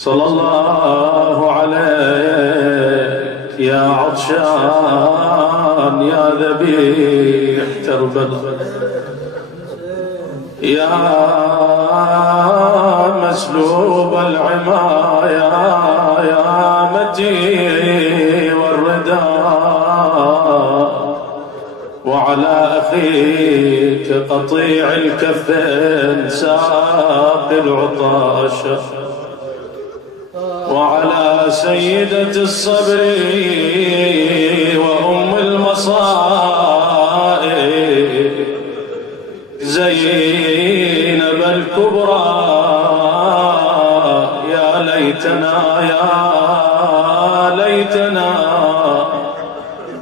صلى الله عليك يا عطشان يا ذبيح كربلاء، يا مسلوب العمايا يا متي والرداء، وعلى أخيك قطيع الكفين ساق العطاشة، وعلى سيدة الصبر وأم المصائب زينب الكبرى، يا ليتنا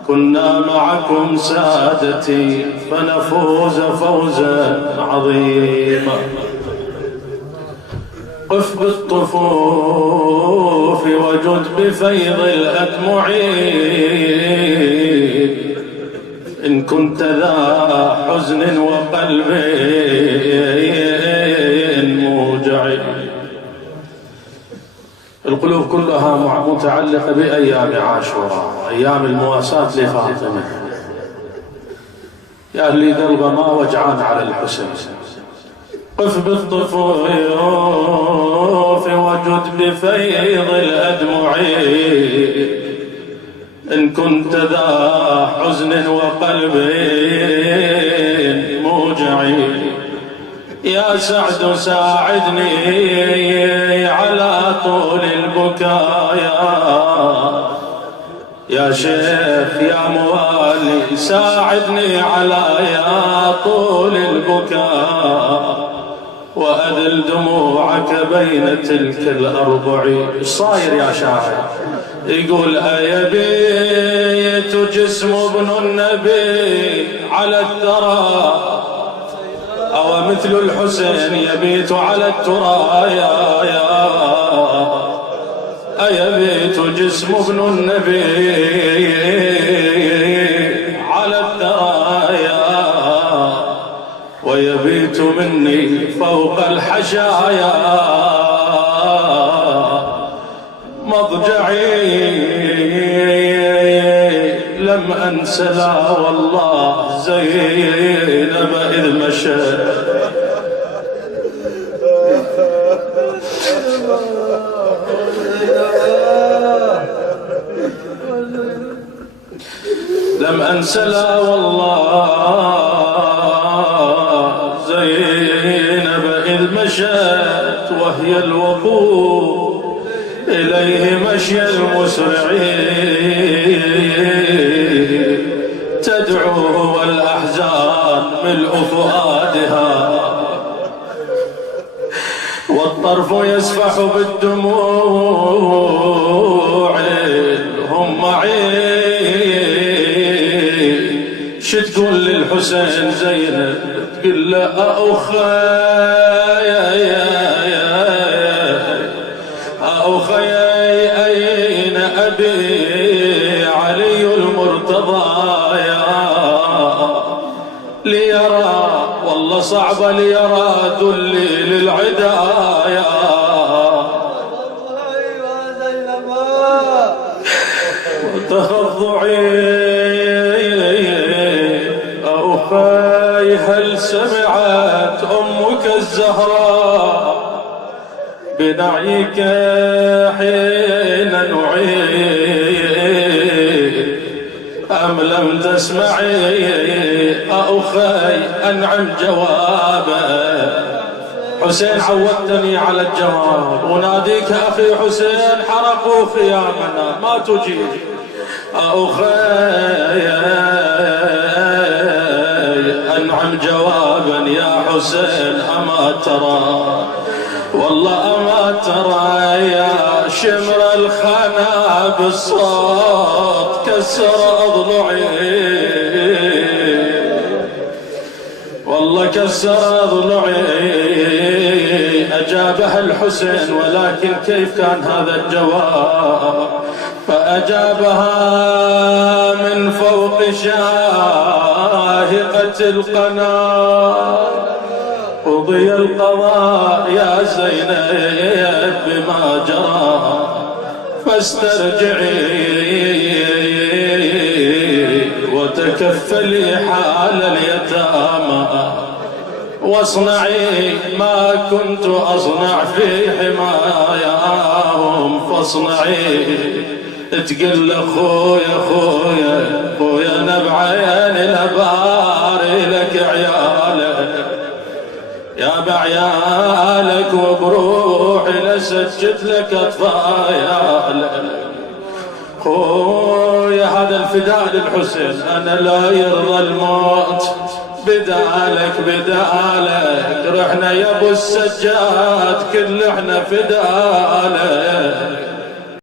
كنا معكم سادتي فنفوز فوزا عظيما. قف بالطفوف وجد بفيض الأدمع، إن كنت ذا حزن وقلب موجع. القلوب كلها متعلقة بأيام عاشوراء، أيام المواساة لفاطمة. يا اللي قلبه ما وجعان على الحسين، قف بالطفوف وجد بفيض الأدمع، إن كنت ذا حزن وقلب موجع. يا سعد ساعدني على طول البكاء، يا شيخ يا موالي ساعدني على يا طول البكاء، وأذل دموعك بين تلك الأربع. ايش صاير يا شاعر؟ يقول أيبيت جسم ابن النبي على الثرى، أو مثل الحسين يبيت على الترى، يا أيبيت جسم ابن النبي على الثرى، ويبيت مني فوق الحشايا مضجعي. لم أنس لا والله زينب إذ مشى، لم أنس لا والله زينب إذ مشت، وهي الوقوف إليه مشي المسرعين، تدعوه والأحزان ملء فؤادها، والطرف يسفح بالدموع هم معي. شو تقول للحسين زينب؟ تقول له أخي أين أبي علي المرتضى، ليرى والله صعب ليرى ذلي للعدايا. وتخضعي أخي هل سمعت أمك الزهراء بنعيك حين نعيد، أم لم تسمعي أخي أنعم جوابا. حسين عودتني على الجواب، وناديك أخي حسين حرقوا خيامنا ما تجيب. أخي أنعم جوابا يا حسين، أما ترى والله أما ترى يا شمر الخنا بالصوت كسر أضلعي، والله كسر أضلعي. أجابها الحسين ولكن كيف كان هذا الجواب؟ فأجابها من فوق شاهقة القناة، قضي القضاء يا زينب بما جرى فاسترجعي وتكفلي حال اليتامى واصنعي ما كنت أصنع في حماياهم فاصنعي. تقل خويا خويا خويا نبعين لباري لك عيالك يا بعيالك وبروحي لسجد لك اطفالك. خويا هذا الفداء للحسين انا لا يرضى الموت بدالك بدالك. رحنا يا ابو السجاد كل احنا فدالك